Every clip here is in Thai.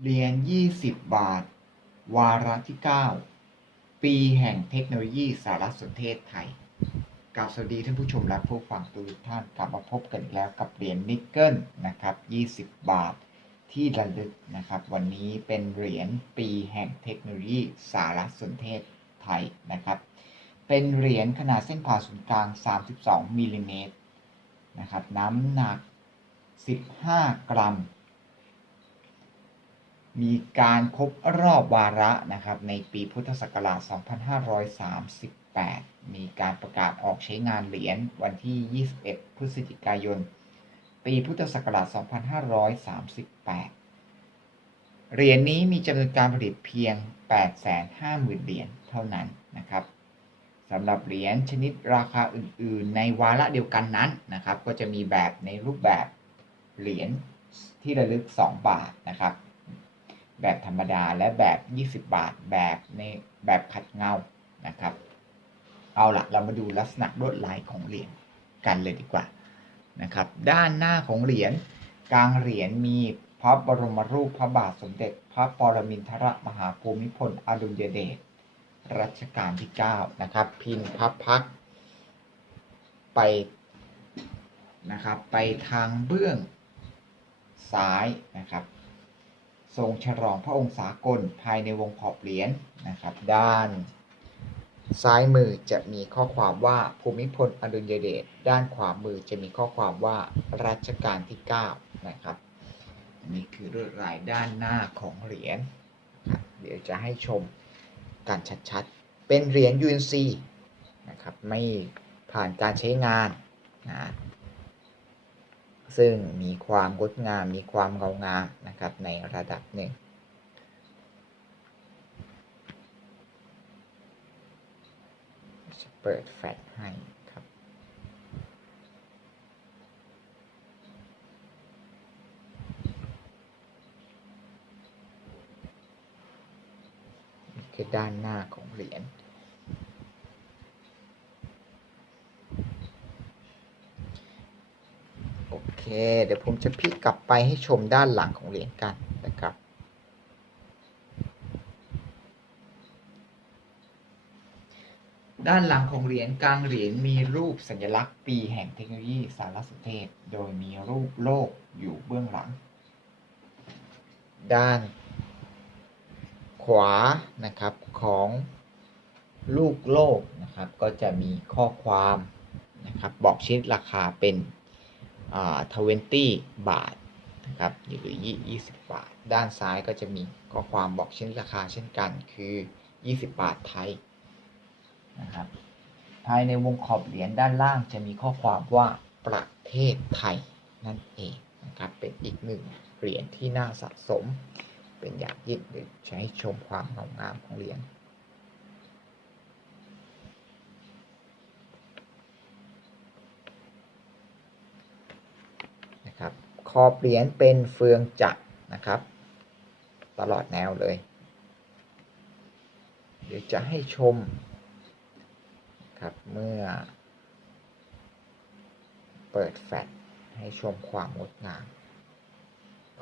เหรียญ20 บาท วาระที่ 9 ปีแห่งเทคโนโลยีสารสนเทศไทยกราบสวัสดีท่านผู้ชมและผู้ฟังทุกท่านกลับมาพบกันอีกแล้วกับเหรียญนิกเกิลนะครับ20 บาทที่ระลึกนะครับ วันนี้เป็นเหรียญปีแห่งเทคโนโลยีสารสนเทศไทยนะครับ เป็นเหรียญขนาดเส้นผ่าศูนย์กลาง 32มิลลิเมตรนะครับ น้ำหนัก 15 กรัม มีการครบรอบวาระนะครับในปีพุทธศักราช 2538 มีการประกาศออกใช้งานเหรียญวันที่ 21 พฤศจิกายน ปีพุทธศักราช 2538 เหรียญนี้มีจำนวนการผลิตเพียง 850,000 เหรียญเท่านั้นนะครับสำหรับเหรียญชนิดราคาอื่น ๆ ในวาระเดียวกันนั้นนะครับ ก็จะมีแบบในรูปแบบเหรียญที่ระลึก 2 บาทนะครับ แบบธรรมดาและแบบ 20 บาทแบบในแบบขัดเงานะครับ เอาละเรามาดูลักษณะลวดลายของเหรียญกันเลยดีกว่านะครับ ด้านหน้าของเหรียญกลางเหรียญมีพระบรมรูปพระบาทสมเด็จ พระปรมินทรมหาภูมิพลอดุลยเดชรัชกาลที่ 9 นะครับ พิมพ์พระพักไปนะครับ ไปทางเบื้องซ้ายนะครับ ทรงฉลองพระองค์สากลภายในวงขอบเหรียญนะครับ ด้าน ซ้ายมือจะมีข้อความว่าภูมิพลอดุลยเดชด้านขวามือจะมีข้อความว่ารัชกาลที่ 9 นะครับนี่คือลวดลายด้านหน้าของเหรียญเดี๋ยวจะให้ชมกันชัดๆ เป็นเหรียญ UNC นะครับไม่ผ่านการใช้งานนะ ซึ่งมีความงดงาม มีความเงางามนะครับในระดับหนึ่งจะเปิดแฟลชให้ครับคือด้านหน้าของเหรียญ โอ เค เดี๋ยวผมจะพลิกกลับไปให้ชมด้านหลังของเหรียญกันนะครับ ด้านหลังของเหรียญกลางเหรียญมีรูปสัญลักษณ์ปีแห่งเทคโนโลยีสารสนเทศ โดยมีรูปโลกอยู่เบื้องหลัง ด้านขวานะครับของลูกโลกนะครับ ก็จะมีข้อความนะครับบอกชิดราคาเป็น อ่า20บาทนะครับหรือ 20 บาท ด้านซ้ายก็จะมีข้อความบอกชนิดราคาเช่นกันคือ 20 บาทไทยนะครับภายในวงขอบเหรียญด้านล่างจะมีข้อความว่าประเทศไทยนั่นเองนะครับเป็นอีกหนึ่งเหรียญที่น่าสะสม เป็นอย่างยิ่งเดี๋ยให้ชมความงางามของเหรียญ นะครับข อบเหรียญเป็นเฟืองจักรนะครับ ตลอดแนวเลย เดี๋ยวจะให้ชมครับเมื่อ เปิดแฟลชให้ชมความงดงาม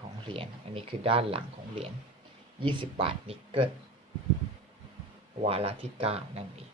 ของเหรียญ อันนี้คือด้านหลังของเหรียญ 20 บาทนิกเกิลวาระที่ 9 นั่นเอง